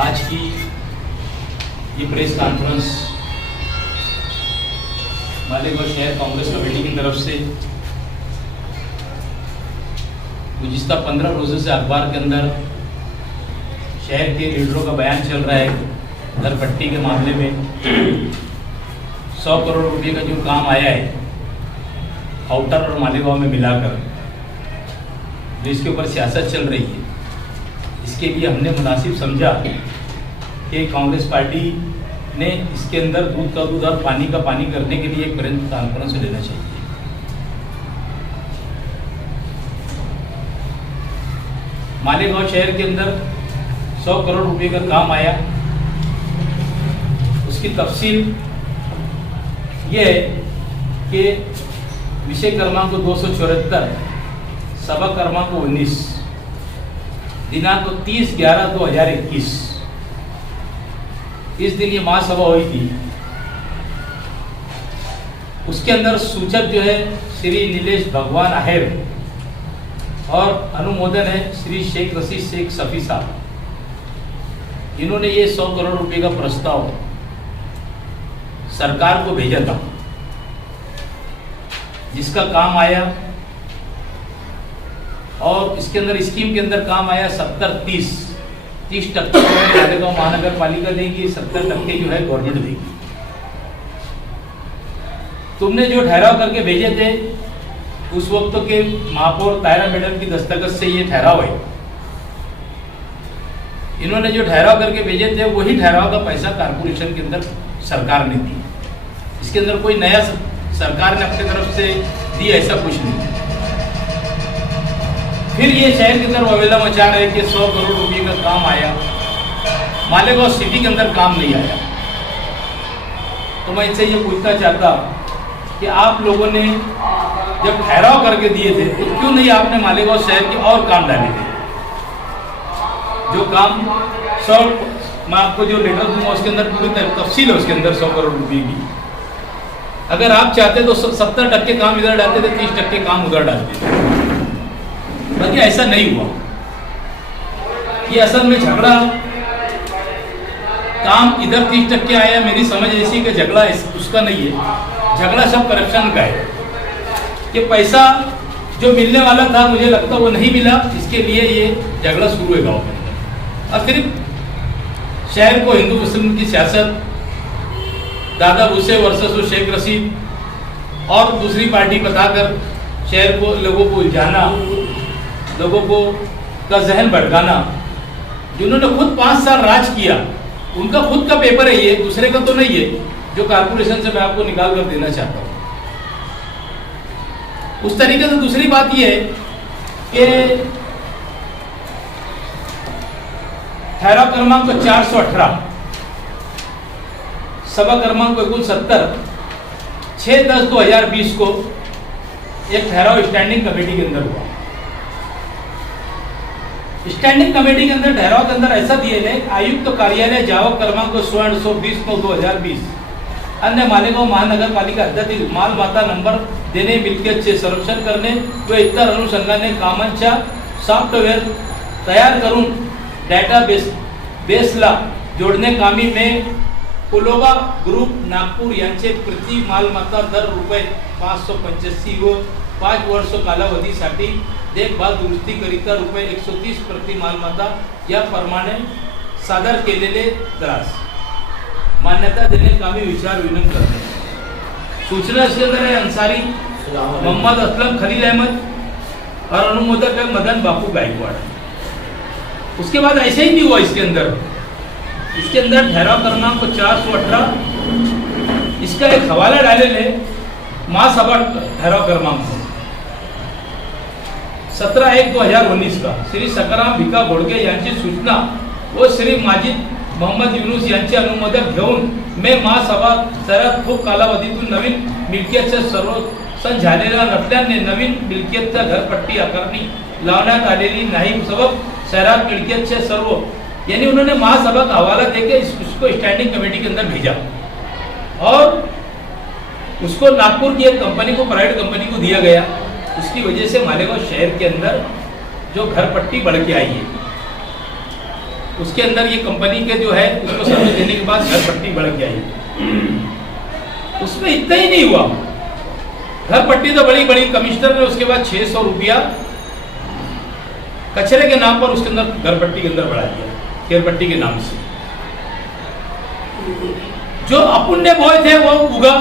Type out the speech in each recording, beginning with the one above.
आज की ये प्रेस कॉन्फ्रेंस मालेगांव शहर कांग्रेस कमेटी की तरफ से गुज़िश्ता 15 रोज़ों से अखबार के अंदर शहर के लीडरों का बयान चल रहा है घर पट्टी के मामले में 100 करोड़ रुपए का जो काम आया है आउटर और मालेगांव में मिलाकर, जो इसके ऊपर सियासत चल रही है, इसके लिए हमने मुनासिब समझा कि कांग्रेस पार्टी ने इसके अंदर दूध का दूध और पानी का पानी करने के लिए एक प्रेस कॉन्फ्रेंस लेना चाहिए। मालेगांव शहर के अंदर 100 करोड़ रुपए का काम आया, उसकी तफसील ये है कि विषय क्रमांक 274, सभा क्रमांक 19, दिनांक 30/11/2021, इस दिन ये महासभा हुई थी। उसके अंदर सूचक जो है श्री नीलेश भगवान आहेर और अनुमोदन है श्री शेख रशीद शेख सफी साहब। इन्होंने ये 100 करोड़ रुपए का प्रस्ताव सरकार को भेजा था, जिसका काम आया, और इसके अंदर स्कीम के अंदर काम आया 30% मालेगांव महानगर पालिका देगी, 70% जो है गवर्नमेंट देगी। तुमने जो ठहराव करके भेजे थे उस वक्त के महापौर तायरा मैडम की दस्तखत से ये ठहराव है। इन्होंने जो ठहराव करके भेजे थे वही ठहराव का पैसा कारपोरेशन के अंदर सरकार ने दी। इसके अंदर कोई नया सरकार ने अपनी तरफ से दी ऐसा कुछ नहीं। फिर ये शहर के अंदर अवेला मचा रहे कि 100 करोड़ रुपए का काम आया, मालेगांव सिटी के अंदर काम नहीं आया। तो मैं इनसे ये पूछना चाहता कि आप लोगों ने जब ठहराव करके दिए थे तो क्यों नहीं आपने मालेगांव शहर के और काम डाले थे? जो काम 100, मैं आपको जो लेटर दूंगा उसके अंदर पूरी तफसील है, उसके अंदर 100 करोड़ रुपए की। अगर आप चाहते तो 70% काम इधर डालते थे, 30% काम उधर डालते थे, बाकी ऐसा नहीं हुआ। ये असल में झगड़ा, काम इधर 30% आया, मेरी समझ ऐसी कि झगड़ा उसका नहीं है, झगड़ा सब करप्शन का है। ये पैसा जो मिलने वाला था मुझे लगता वो नहीं मिला, इसके लिए ये झगड़ा शुरू है गाँव में। और सिर्फ शहर को हिंदू मुस्लिम की सियासत, दादा भूसे वर्सेस शेख रशीद और दूसरी पार्टी बताकर शहर को, लोगों को उलझाना, लोगों को का जहन भटकाना। जिन्होंने खुद 5 साल राज किया उनका खुद का पेपर है ये, दूसरे का तो नहीं है, जो कारपोरेशन से मैं आपको निकाल कर देना चाहता हूँ। उस तरीके से दूसरी बात ये है कि ठहराव क्रमांक 418, सभा क्रमांक 69, 6/10/2020 को एक ठहराव स्टैंडिंग कमेटी के अंदर हुआ। स्टैंडिंग कमेटी के अंदर ठहराव के अंदर ऐसा दिए गए, आयुक्त कार्यालय जावक क्रमांक 16/20/2020 अन्य मालेगांव महानगर पालिका हद्दीतील माल माता नंबर देणे, मिलकियतचे संरक्षण करणे व इतर अनुषंगाने कामांच्या सॉफ्टवेअर तयार करून डेटाबेसला जोडणे कामी में पुलोवा ग्रुप नागपूर यांचे प्रति मालमत्ता दर ₹585 व 5 वर्ष कालावधीसाठी देखभाल दुरुस्तीकरिता ₹130 प्रति मालमत्ता या प्रमाणे सादर केलेले दरास मान्यता देने कामी विचार विनंती करते हैं। सूचना इसके अंदर है अंसारी मोहम्मद असलम खलील अहमद और अनुमोदक है मदन बापू गायकवाड़। उसके बाद ऐसे ही नहीं हुआ। इसके अंदर ठहराव क्रमांक 418, इसका एक हवाला डाले ले महासभा ठहराव क्रमांक 17/1/2019 का श्री सकाराम भिका घोडके यांची सूचना व श्री माजिद मोहम्मद युनुस यांचे अनुमोदक घेऊन मे महासभा शहरात खूप कालावधीतून नवीन मिलकियतचे सर्वसन झालेल्या नसल्याने नवीन मिलकियतच्या घरपट्टी आकारणी लावण्यात आलेली नाही, सबब शहरात मिलकियतचे सर्व, यानी उन्होंने महासभा का हवाला देके उसको स्टैंडिंग कमेटी के अंदर भेजा और उसको नागपुर की एक कंपनी को, प्राइवेट कंपनी को दिया गया। उसकी वजह से मालेगांव शहर के अंदर जो घर पट्टी बढ़ के आई है उसके अंदर ये कंपनी के जो है उसको सर्विस देने के बाद घर पट्टी बढ़ गया है। उसमें इतना ही नहीं हुआ, घर पट्टी तो बड़ी बड़ी, कमिश्नर ने उसके बाद 600 रुपया कचरे के नाम पर उसके अंदर घर पट्टी के अंदर बढ़ा दिया, केयर पट्टी के नाम से। जो अपुण्य बोए थे वो उगा,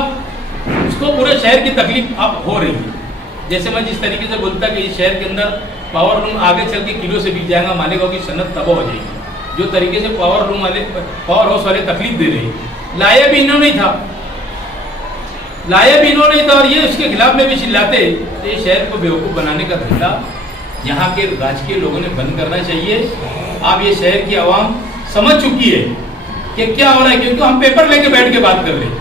उसको पूरे शहर की तकलीफ अब हो रही है। जैसे मैं जिस तरीके से बोलता कि इस शहर के अंदर पावर रूम आगे चल के किलो से बिक जाएगा, मालेगांव की सनत तबाह हो जाएगी। जो तरीके से पावर रूम वाले, पावर हाउस वाले तकलीफ दे रहे हैं, लाया भी इन्होंने था, लाया भी इन्होंने था, और ये उसके खिलाफ में भी चिल्लाते। तो ये शहर को बेवकूफ़ बनाने का धंधा यहाँ के राजकीय लोगों ने बंद करना चाहिए। अब ये शहर की आवाम समझ चुकी है कि क्या हो रहा है, क्योंकि हम पेपर लेके बैठ के बात कर रहे हैं,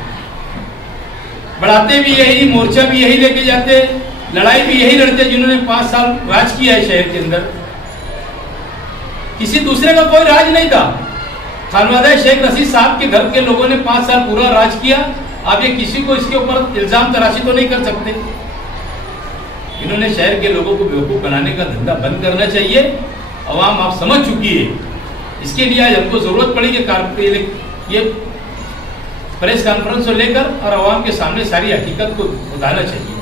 बढ़ाते भी यही, मोर्चा भी यही लेके जाते, लड़ाई भी यही लड़ते जिन्होंने 5 साल राज किया है शहर के अंदर। किसी दूसरे का कोई राज नहीं था। खानवादा शेख रशीद साहब के घर के लोगों ने 5 साल पूरा राज किया। आप ये किसी को इसके ऊपर इल्जाम तराशी तो नहीं कर सकते। इन्होंने शहर के लोगों को बेवकूफ बनाने का धंधा बंद करना चाहिए। अवाम आप समझ चुकी है। इसके लिए आज हमको जरूरत पड़ी कि ये प्रेस कॉन्फ्रेंस को लेकर और अवाम के सामने सारी हकीकत को बताना चाहिए।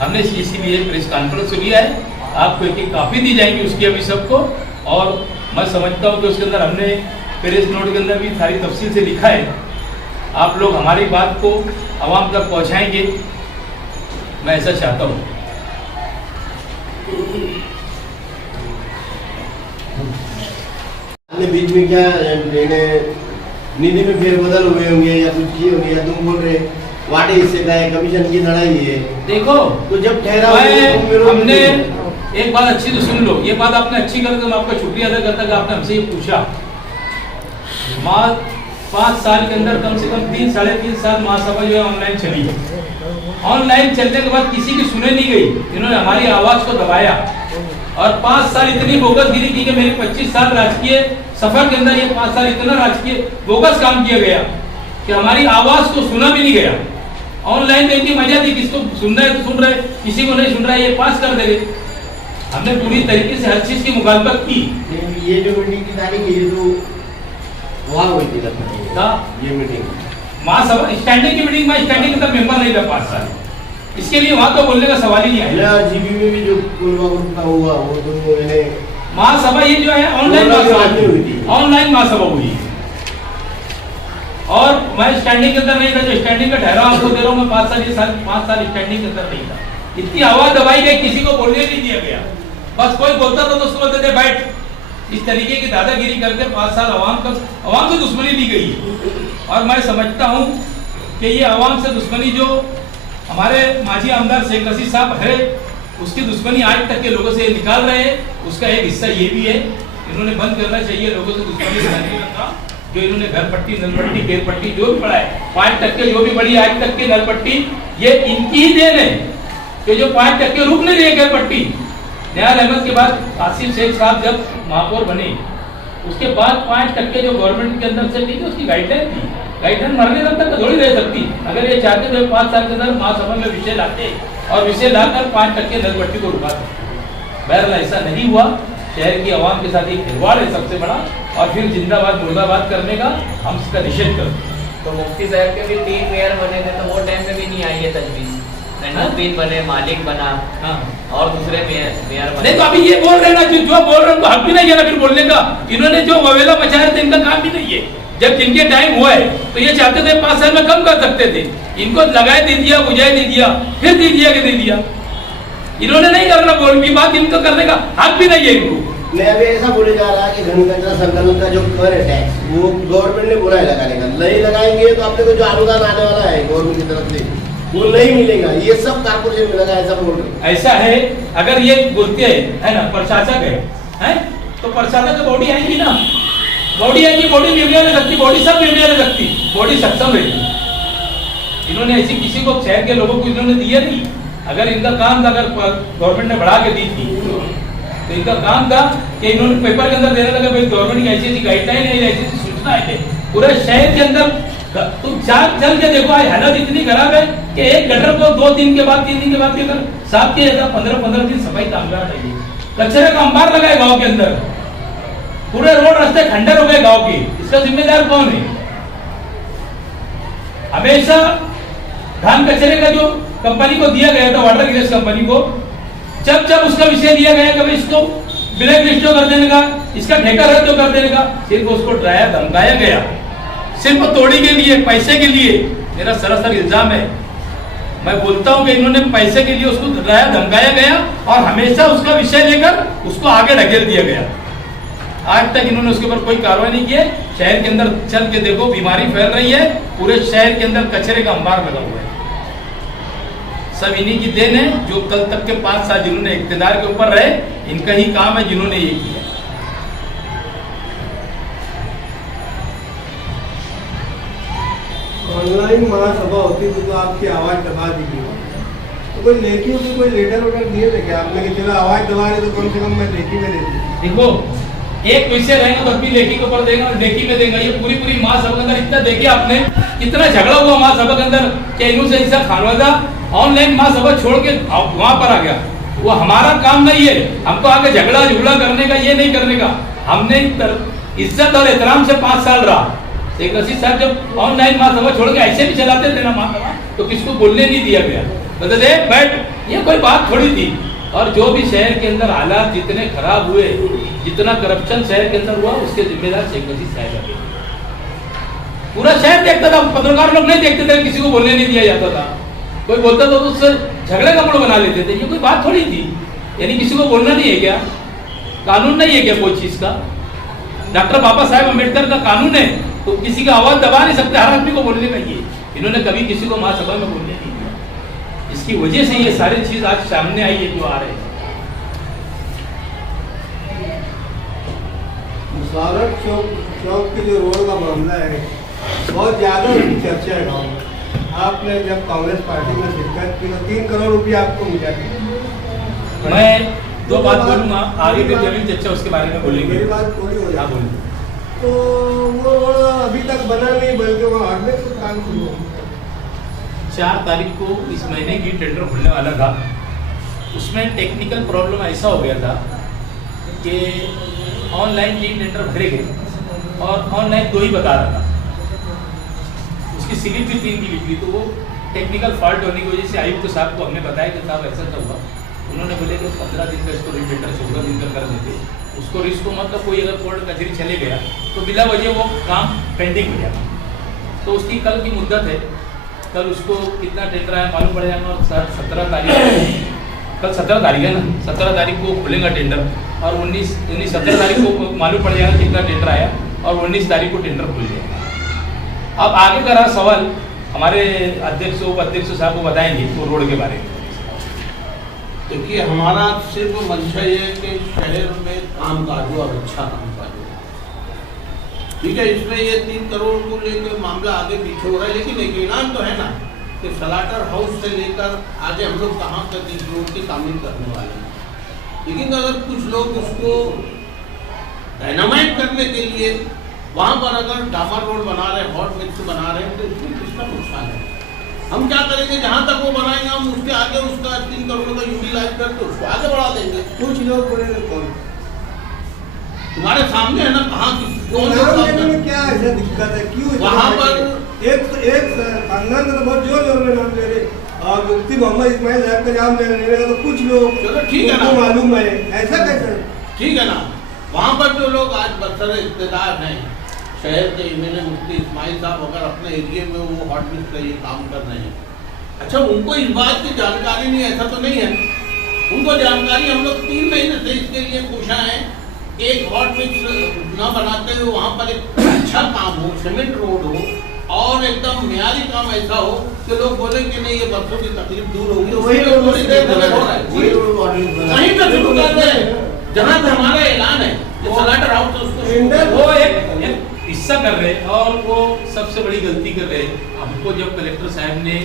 हमने इसीलिए प्रेस कॉन्फ्रेंस लिया है। आपको एक काफ़ी दी जाएगी उसकी अभी सबको, और मैं समझता हूँ कि उसके अंदर हमने प्रेस नोट के अंदर भी सारी तफसील से लिखा है। आप लोग हमारी बात को आवाम तक पहुँचाएंगे, मैं ऐसा चाहता हूँ। बीच में क्या निधि में फेरबदल हुए होंगे या कुछ किए होंगे, या तुम बोल रहे वाटे हिस्से का है, कमीशन की लड़ाई है। देखो तो जब ठहरा हमने एक बात अच्छी तो सुन लो, ये बात आपने अच्छी कर, तो मैं आपका शुक्रिया अदा करता कि आपने हमसे ये पूछा। 5 साल के अंदर कम से कम 3 साढ़े 3 साल महासभा जो है ऑनलाइन चली है। ऑनलाइन चलने के बाद किसी की सुने नहीं गई, इन्होंने हमारी आवाज को दबाया और 5 साल इतनी बोगसगिरी की कि मेरे 25 साल राजकीय सफर के अंदर ये 5 साल इतना राजकीय बोगस काम किया गया कि हमारी आवाज को सुना भी नहीं गया। ऑनलाइन तो इतनी मजा थी, किसको सुन रहे तो सुन रहे, किसी को नहीं सुन रहा है ये पास कर दे रहे। हमने पूरी तरीके से हर चीज की मुखालफत की। ये जो मीटिंग की तारीख है, ये तो वहाँ हुई थी ये मीटिंग महासभा स्टैंडिंग की मीटिंग में, स्टैंडिंग का मेंबर नहीं था 5 साल, इसके लिए वहाँ तो बोलने का सवाल ही नहीं आया। जीबी में भी जो हुआ वो तो महासभा ये जो है ऑनलाइन महासभा हुई है, और मैं स्टैंडिंग के अंदर नहीं था। जो स्टैंडिंग का ठहराव आपको दे रहा हूँ मैं, 5 साल स्टैंडिंग के अंदर नहीं था। इतनी आवाज दबाई गई, किसी को बोलने नहीं दिया गया। बस कोई बोलता था तो उसको बोलते थे बैठ। इस तरीके की दादागिरी करके 5 साल अवाम से दुश्मनी ली गई है। और मैं समझता हूँ कि ये अवाम से दुश्मनी जो हमारे माजी आमदार शेख रशीद साहब है, उसकी दुश्मनी आज तक के लोगों से निकाल रहे हैं। उसका एक हिस्सा ये भी है, इन्होंने बंद करना चाहिए लोगों से दुश्मनी बनाने का काम। जो इन्होंने घर पट्टी, नल पट्टी, केर पट्टी जो भी पड़ा है, 5% जो भी बड़ी आज तक की नल पट्टी, ये इनकी ही देन है कि जो 5% रुक नहीं रही केर पट्टी। निहाल अहमद के बाद आसिफ शेख साहब जब महापौर बने, उसके बाद 5% जो गवर्नमेंट के अंदर से थी, उसकी गाइडलाइन थी। गाइडलाइन मरने तक थोड़ी रह सकती। अगर ये चाहते तो 5 साल के अंदर महासभा में विषय लाते और विषय लाकर 5% नल पट्टी को रुका सकते। बहरहाल ऐसा नहीं हुआ। शहर की आवाम के साथ एक खिलवाड़ है सबसे बड़ा, और फिर जिंदाबाद मुर्दाबाद करने का हम इसका निषेध करते हैं। तो मुफ्ती साहब के भी 3 मेयर बने थे, तो वो टाइम में भी नहीं आई है तजवीज़। नजरुद्दीन बने, मालिक बना, हाँ, और दूसरे मेयर बने। नहीं तो अभी ये बोल रहे ना, जो बोल रहे हैं उनको हक भी नहीं है ना फिर बोलने का। इन्होंने जो ववेला मचाया था, इनका काम भी नहीं है। जब जिनके टाइम हुआ है तो ये चाहते थे 5 साल में कम कर सकते थे। इनको लगाए दे दिया, बुझाए दे दिया, फिर दे दिया कि दे दिया। इन्होंने नहीं करना, बोल की बात इनको करने का हक भी नहीं है इनको। मैं अभी ऐसा बोले जा रहा कि घन कचरा संकलन का जो कर है टैक्स, वो गवर्नमेंट ने बोला है लगाने का। नहीं लगाएंगे तो अपने को जो अनुदान आने वाला है गवर्नमेंट की तरफ से वो नहीं मिलेगा। ये सब कारपोरेशन में लगा, ऐसा बोल रहे। ऐसा है, अगर ये बोलते है ना प्रशासक है तो प्रशासक की बॉडी आएगी ना, बॉडी आएगी, बॉडी निर्णय ले सकती, बॉडी सब निर्णय ले सकती, बॉडी सक्षम रहेगी। इन्होंने ऐसी किसी को शहर के लोगों को इन्होंने दिया नहीं। अगर इनका काम था, अगर गवर्नमेंट ने बढ़ा के दी थी तो इनका काम था कि इन्होंने पेपर के अंदर देने लगा भाई गवर्नमेंट की ऐसी गाइडलाइन है, ऐसी सूचना है पूरे शहर के अंदर। तुम चल के देखो, आज हालत इतनी खराब है कि एक गटर को 2 दिन के बाद 3 दिन के बाद भी अगर साफ किया जाता, 15-15 दिन सफाई कामगार चाहिए। कचरे का अंबार लगाए गाँव के अंदर। पूरे रोड रास्ते खंडर हो गए गांव के, इसका जिम्मेदार कौन है? हमेशा धान कचरे का जो कंपनी को दिया गया था, वाटर ग्रेस कंपनी को, जब जब उसका विषय दिया गया कभी इसको ब्लैक लिस्ट कर देने का, इसका ठेका रद्द कर देने का, सिर्फ उसको डराया धमकाया गया, सिर्फ तोड़ी के लिए, पैसे के लिए। मेरा सरासर इल्जाम है, मैं बोलता हूं कि इन्होंने पैसे के लिए उसको डराया धमकाया गया और हमेशा उसका विषय लेकर उसको आगे ढकेल दिया गया। आज तक इन्होंने उसके ऊपर कोई कार्रवाई नहीं की है। शहर के अंदर चल के देखो, बीमारी फैल रही है, पूरे शहर के अंदर कचरे का अंबार लगा हुआ है। सब इन्हीं की देन है, जो कल तक के 5 साल जिन्होंने इख्तियार के ऊपर रहे, इनका ही काम है जिन्होंने ये किया। ऑनलाइन महासभा होती थी तो आपकी आवाज दबा दी गई, तो कोई लेखी होगी, कोई लेटर वगैरह दिए थे क्या आपने कि चलो आवाज दबा रहे तो कम से कम मैं लेखी में देती? देखो, एक विषय रहेगा तब भी लेखी के ऊपर देगा और लेखी में देगा। ये पूरी महासभा के अंदर इतना देखिए आपने, कितना झगड़ा हुआ महासभा के अंदर कि इन्हों से ऐसा खानवादा ऑनलाइन महासभा छोड़ के वहां पर आ गया। वो हमारा काम नहीं है, हमको आगे झगड़ा करने का, ये नहीं करने का। हमने इज्जत और एहतराम से 5 साल रहा। शेख रशीद साहब जब ऑनलाइन महासभा छोड़ के ऐसे भी चलाते थे ना महासभा, तो किसको बोलने नहीं दिया गया, मतलब बैठ, ये कोई बात थोड़ी थी। और जो भी शहर के अंदर हालात जितने खराब हुए, जितना करप्शन शहर के अंदर हुआ, उसके जिम्मेदार शेख रशीद साहब है। पूरा शहर देखता था, पत्रकार लोग नहीं देखते थे, किसी को बोलने नहीं दिया जाता था। कोई बोलता था तो उससे झगड़े का मूड बना लेते थे। ये कोई बात थोड़ी थी, यानी किसी को बोलना नहीं है क्या? कानून नहीं है क्या कोई चीज का? डॉक्टर बाबा साहेब अम्बेडकर का कानून है, तो किसी का आवाज दबा नहीं सकते, हर आदमी को बोलने का। ये इन्होंने कभी किसी को महासभा में बोलने नहीं दिया। इसकी वजह से ये सारी चीज आज सामने आई है जो आ रहे हैं। मुशावरत चौक के जो रोड का मामला है, बहुत ज्यादा उसकी चर्चा है गाँव में। आपने जब कांग्रेस पार्टी में शिरकत की तो 3 करोड़ रुपया आपको मिला। मैं 2 बात बोलूंगा, आगे फिर जमीन चर्चा उसके बारे में बोलेंगे। मेरी बात थोड़ी हो हाँ, जाए बोलिए। तो वो रोड अभी तक बना नहीं, बल्कि वहाँ हटने से काम शुरू हो। 4 तारीख को इस महीने की टेंडर खुलने वाला था। उसमें टेक्निकल प्रॉब्लम ऐसा हो गया था कि ऑनलाइन 3 टेंडर भरे गए और ऑनलाइन 2 ही बता रहा था। उसकी स्लिप भी 3 की निकली, तो वो टेक्निकल फॉल्ट होने की वजह से आयुक्त साहब को हमने बताया कि साहब ऐसा तो हुआ। उन्होंने बोले कि 15 दिन का इसको रीटेंडर 14 दिन का कर देते। उसको रिस्क को मतलब कोई अगर कोर्ट कचहरी चले गया तो बिला वजह वो काम पेंडिंग हो जाएगा। तो उसकी कल की मुद्दत है, कल उसको कितना टेंडर आया मालूम पड़ जाएगा। और 17 तारीख, कल 17 तारीख है ना, 17 तारीख को खुलेगा टेंडर और 17 तारीख को मालूम पड़ जाएगा कितना टेंडर आया और 19 तारीख को टेंडर खुल जाएगा। अब आगे का रहा सवाल, हमारे अध्यक्ष उपाध्यक्ष साहब को बताएंगे वो रोड के बारे में। देखिए, हमारा सिर्फ मंशा ये है कि शहर में काम काज हो और अच्छा काम काज हो। ठीक है, इसमें ये 3 करोड़ को लेकर मामला आगे पीछे हो रहा है, लेकिन एक ऐलान तो है ना कि सलाटर हाउस से लेकर आगे हम लोग कहाँ तक इस रोड की तामीर करने वाले हैं। लेकिन अगर कुछ लोग उसको डायनामाइट करने के लिए वहाँ पर अगर डामर रोड बना रहे हैं, हॉट मिक्स बना रहे हैं, तो इसमें किसका नुकसान है? हम क्या करेंगे, जहाँ तक वो बनाएंगे हम उसके आगे उसका 3 करोड़ का यूटिलाइज करके उसको आगे बढ़ा देंगे। कुछ लोग बोले कौन तुम्हारे सामने है ना, कहाँ कौन नाम लेने में क्या ऐसा दिक्कत है? क्यों वहाँ पर एक खानदान तो बहुत जोर में नाम ले रहे और मुफ्ती मोहम्मद इस्माइल साहब का नाम ले रहे हैं, तो कुछ लोग चलो ठीक है ना, मालूम है, ऐसा कैसे? ठीक है ना। वहाँ पर जो लोग आज बरसर इख्तियार हैं शहर के एमएलए मुफ्ती इस्माइल साहब, अगर अपने एरिया में वो हॉट मिक्स का ये काम कर रहे हैं, अच्छा उनको इस बात की जानकारी नहीं, ऐसा तो नहीं है। उनको जानकारी, हम लोग 3 महीने से इसके लिए पूछा है, एक हॉट मिक्स न बनाते हुए वहाँ पर एक अच्छा काम हो, सीमेंट रोड हो और एकदम मियारी काम ऐसा हो कि लोग बोले कि नहीं ये बच्चों की तकलीफ दूर होगी। वही रोड थोड़ी देर में हो रहा है, वहीं पे शुरू कर रहे हैं जहाँ पे हमारा ऐलान है कि सलाटर हाउस उसको वो एक हिस्सा कर रहे हैं और वो सबसे बड़ी गलती कर रहे हैं। हमको जब कलेक्टर साहब ने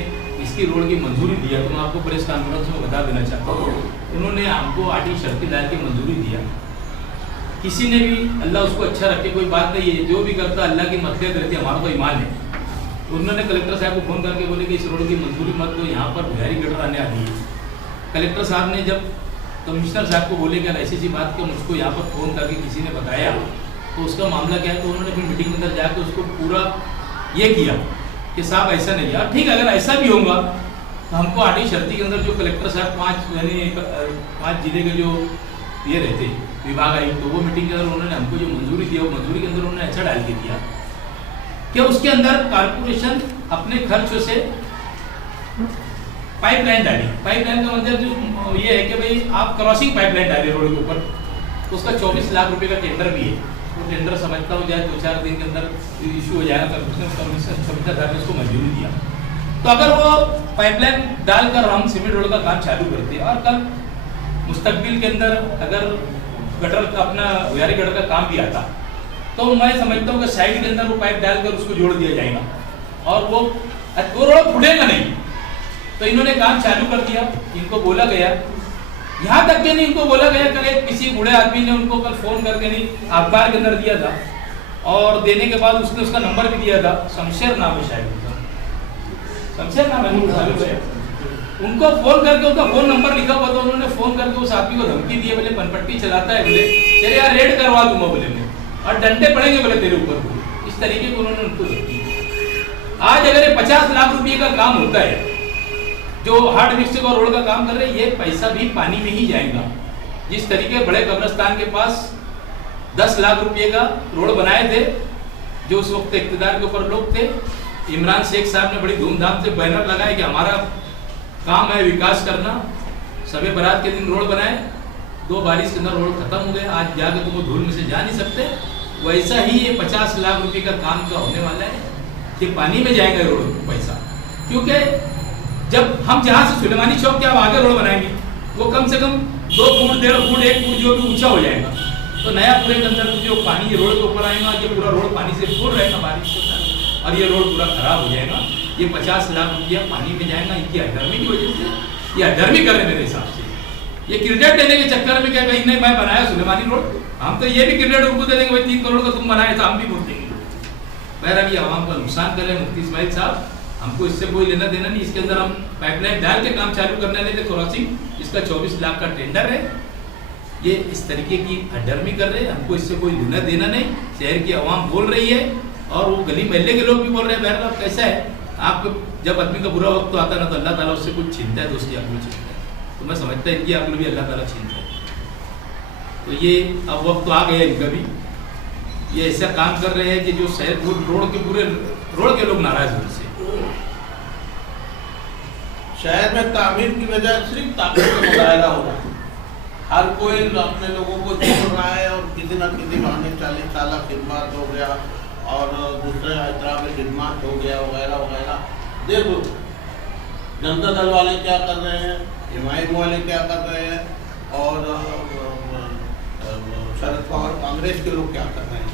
इसकी रोड की मंजूरी दिया, तो मैं आपको प्रेस कॉन्फ्रेंस में बता देना चाहता हूँ, उन्होंने हमको 8 शर्ती डाल के मंजूरी दिया। किसी ने भी, अल्लाह उसको अच्छा रखे, कोई बात नहीं है, जो भी करता अल्लाह की मदद रहती है, हमारा तो ईमान है। तो उन्होंने कलेक्टर साहब को फोन करके बोले कि इस रोड की मंजूरी मत दो, यहाँ पर बिहारी गटर आने आती है। कलेक्टर साहब ने जब कमिश्नर साहब को बोले कि ऐसी बात कि मुझको यहाँ पर फ़ोन करके किसी ने बताया तो उसका मामला क्या है, तो उन्होंने फिर मीटिंग में अंदर जाकर उसको पूरा ये किया कि साहब ऐसा नहीं है। ठीक है, अगर ऐसा भी होगा तो हमको आटी शर्ती के अंदर जो कलेक्टर साहब 5 जिले के जो ये रहते विभाग आयुक्त, तो वो मीटिंग के अंदर उन्होंने हमको जो मंजूरी दिया, वो मंजूरी के अंदर उन्होंने ऐसा डाल के दिया कि उसके अंदर कारपोरेशन अपने खर्चों से पाइपलाइन डाली। पाइपलाइन का मतलब जो ये है कि भाई आप क्रॉसिंग पाइपलाइन डाली रोड के ऊपर, तो उसका 24 लाख रुपए का टेंडर भी है। वो टेंडर समझता हो जाए 2-4 दिन के अंदर इशू हो जाएगा, कमिश्नर ने उसको मंजूरी दिया। तो अगर वो पाइपलाइन डालकर हम सीमेंट रोड का काम चालू करते और कल मुस्तकबिल के अंदर अगर गटर का अपना व्यारी गटर का काम भी आता, तो मैं समझता हूँ कि साइड के अंदर वो पाइप डालकर उसको जोड़ दिया जाएगा और वो रोड फूटेगा नहीं। तो इन्होंने काम चालू कर दिया, इनको बोला गया, यहाँ तक कि नहीं इनको बोला गया, कल किसी बूढ़े आदमी ने उनको कल फोन करके नहीं अखबार के अंदर दिया था, और देने के बाद उसने उसका नंबर भी दिया था, शमशेर नाम है शायद, शमशेर नाम है, उनको फोन करके उनका फोन नंबर लिखा हुआ था, उन्होंने फोन करके उस आदमी को धमकी दी, बोले पनपट्टी चलाता है, बोले तेरे यार रेड करवा दूंगा, बोले मैं और डंडे पड़ेंगे बोले तेरे ऊपर। इस तरीके को उन्होंने उनको धमकी। आज अगर ये 50 लाख रुपए का काम होता है, जो हार्ड मिक्सिंग और रोड का काम कर रहे हैं, ये पैसा भी पानी में ही जाएगा। जिस तरीके बड़े कब्रिस्तान के पास 10 लाख रुपए का रोड बनाए थे, जो उस वक्त इख्तिदार के ऊपर लोग थे, इमरान शेख साहब ने बड़ी धूमधाम से बैनर लगाए कि हमारा काम है विकास करना, सबे बारात के दिन रोड बनाए, 2 बारिश के अंदर रोड खत्म हो गए, आज जाकर तुम धूल में से जा नहीं सकते। वैसा ही ये 50 लाख रुपए का काम का होने वाला है कि पानी में जाएगा रोड पैसा। क्योंकि जब हम जहाँ से सुलेमानी चौक के अब आगे रोड बनाएंगे, वो कम से कम 2 फुट 1.5 फुट 1 फुट जो भी ऊंचा हो जाएगा, तो नया पूरे के अंदर जो पानी ये रोड के ऊपर आएगा, ये पूरा रोड पानी से फुल रहेगा बारिश के अंदर, और ये रोड पूरा खराब हो जाएगा। ये 50 लाख रुपया पानी में जाएगा, इनकी अधर्मी की वजह से। ये अधर्मी कर रहे हैं मेरे हिसाब से, ये क्रेडिट देने के चक्कर में क्या कहीं नहीं मैं बनाया सुलेमानी रोड, हम तो ये भी क्रेडिट उनको दे देंगे, भाई 3 करोड़ का तुम बनाए, तो हम भी बोल देंगे। बहरहाल ये आवाम का नुकसान कर रहे हैं मुफ्ती इस्माइल साहब, हमको इससे कोई लेना देना नहीं। इसके अंदर हम पाइपलाइन डाल के काम चालू करने लेते क्रॉसिंग, इसका 24 लाख का टेंडर है। ये इस तरीके की अधर्मी कर रहे हैं, हमको इससे कोई लेना देना नहीं। शहर की आवाम बोल रही है और वो गली महल्ले के लोग भी बोल रहे हैं। बहरहाल कैसा है, आप जब आदमी का बुरा वक्त तो आता है ना, तो अल्लाह ताला उससे कुछ छीनता है, तो उसकी अक्ल छीनता है। तो मैं समझता है इनकी अक्ल भी अल्लाह ताला छीनता है। तो ये अब वक्त तो आ गया इनका भी, ये ऐसा काम कर रहे हैं कि जो शहर रोड के पूरे रोड के लोग नाराज हो रहे। शहर में तामीर की वजह सिर्फ ताकत का मुजाहरा हो रहा है, हर कोई अपने लोगों को जोड़ रहा है और किसी न किसी बहाने 40 साल खिदमत हो गया और दूसरे तरह में खिदमत हो गया वगैरह वगैरह। देखो जनता दल वाले क्या कर रहे हैं, एमआईएम वाले क्या कर रहे हैं, और शरद पवार कांग्रेस के लोग क्या कर रहे हैं।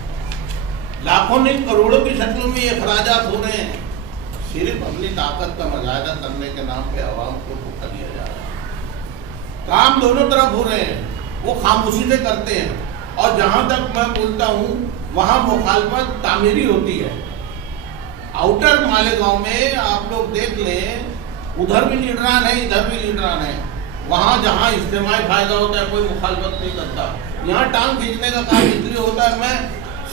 लाखों नहीं करोड़ों की शक्ल में ये अखराजात हो रहे हैं, सिर्फ अपनी ताकत का मुजाहिदा करने के नाम पे आवाम को धोखा दिया जा रहा है। काम दोनों तरफ हो रहे हैं, वो खामोशी से करते हैं। और जहाँ तक मैं बोलता हूँ, वहाँ मुखालफत तामीरी होती है। आउटर मालेगांव में आप लोग देख लें, उधर भी लीडरान है, इधर भी लीडरान है। वहाँ जहाँ इज्तिमाई फायदा होता है, कोई मुखालफत नहीं करता। यहाँ टांग खींचने का काम इसलिए होता है। मैं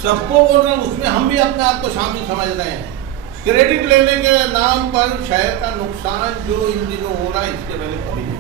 सबको बोल रहा हूँ, उसमें हम भी अपने आप को शामिल समझ रहे हैं। क्रेडिट लेने के नाम पर शहर का नुकसान जो इन दिनों हो रहा है, इसके पहले कभी नहीं